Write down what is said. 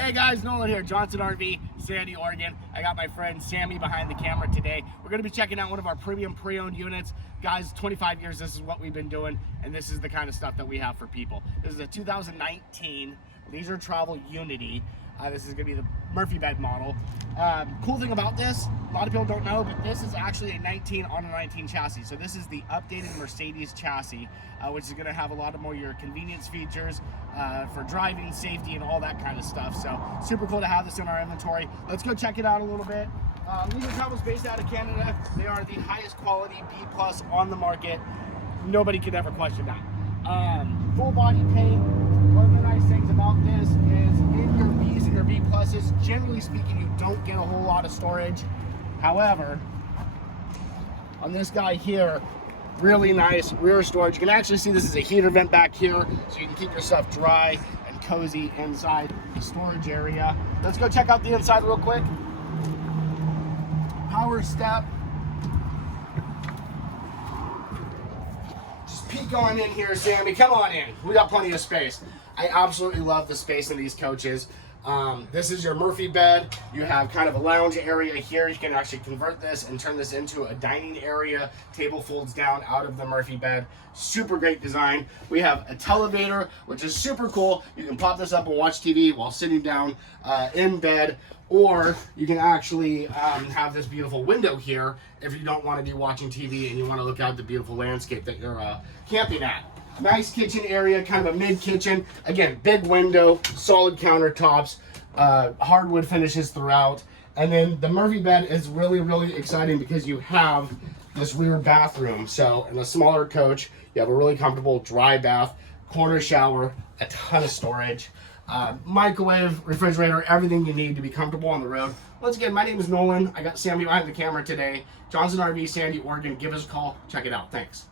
Hey guys, Nolan here, Johnson RV, Sandy, Oregon. I got my friend Sammy behind the camera today. We're gonna be checking out one of our premium pre-owned units. Guys, 25 years, this is what we've been doing, and this is the kind of stuff that we have for people. This is a 2019 Leisure Travel Unity. This is gonna be the Murphy bed model. Cool thing about this, a lot of people don't know, but this is actually a 19 on a 19 chassis. So this is the updated Mercedes chassis, which is gonna have a lot of more your convenience features for driving, safety, and all that kind of stuff. So super cool to have this in our inventory. Let's go check it out a little bit. Leisure Travel is based out of Canada. They are the highest quality B+ on the market. Nobody could ever question that. Full body paint. One of the nice things about this is in your B's and your B+, generally speaking, you don't get a whole lot of storage. However, on this guy here, really nice rear storage. You can actually see this is a heater vent back here, so you can keep your stuff dry and cozy inside the storage area. Let's go check out the inside real quick. Power step. Just peek on in here, Sammy. Come on in. We got plenty of space. I absolutely love the space in these coaches. This is your Murphy bed. You have kind of a lounge area here. You can actually convert this and turn this into a dining area. Table folds down out of the Murphy bed. Super great design. We have a televator, which is super cool. You can pop this up and watch TV while sitting down in bed, or you can actually have this beautiful window here if you don't want to be watching TV and you want to look out the beautiful landscape that you're camping at. Nice kitchen area, kind of a mid-kitchen. Again, big window, solid countertops, hardwood finishes throughout. And then the Murphy bed is really, really exciting because you have this rear bathroom. So in a smaller coach, you have a really comfortable dry bath, corner shower, a ton of storage, microwave, refrigerator, everything you need to be comfortable on the road. Once again, my name is Nolan. I got Sammy behind the camera today. Johnson RV, Sandy, Oregon. Give us a call. Check it out. Thanks.